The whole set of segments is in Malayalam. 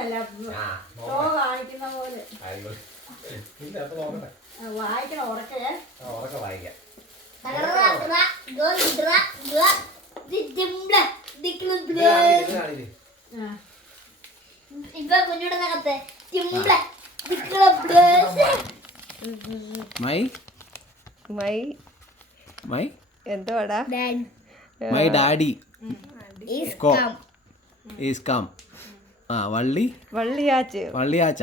വായിക്കാനല്ല, ഷോ കാണിക്കുന്ന പോലെ വായിക്കണം. ഉറക്കെ വായിക്കാം. ഇപ്പൊ കുഞ്ഞുടെ നകത്തെ മൈ എന്തോടാ? My daddy is come. ആ വള്ളിയാച്ച. വെള്ളിയാഴ്ച.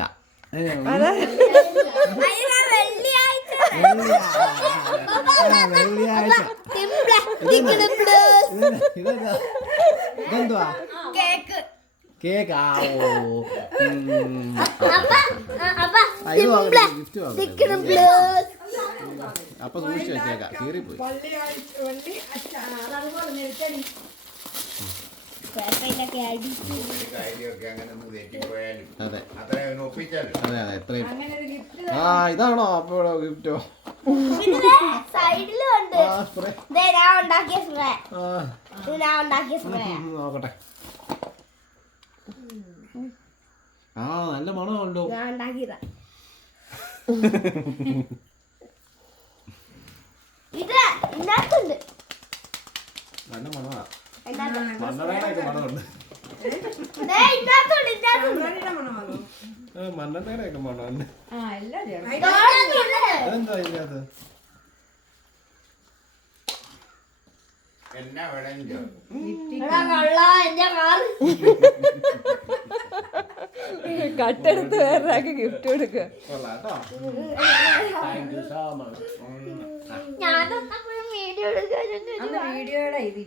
ഇതെന്തുവാ? കേക്ക്. അപ്പൊ സൂക്ഷിച്ചു വെച്ചേക്കാം, കീറിപ്പോയി. അതെ അതെ എത്രയും. ആ ഇതാണോ അപ്പൊ ഗിഫ്റ്റോ? സൈഡിലുണ്ട് നോക്കട്ടെ. ആ നല്ല മണമുണ്ടോ? ഞാൻ ഉണ്ടാക്കിയതാ. ഇത് ഇതിനകത്തുണ്ട്. നല്ല മണമാ. മണമുണ്ട്. മണ്ണെണ്ണയുടെ മണമുണ്ട്. മണ്ണെണ്ണയുടെ മണമുണ്ട്. അതെന്താ ഇതിനകത്ത്? കട്ടെടുത്ത് വേറൊരാൾക്ക് ഗിഫ്റ്റ് കൊടുക്കുക. ഞാനൊന്നും വീഡിയോ എടുക്കാൻ വീഡിയോയുടെ ഇതില്ല.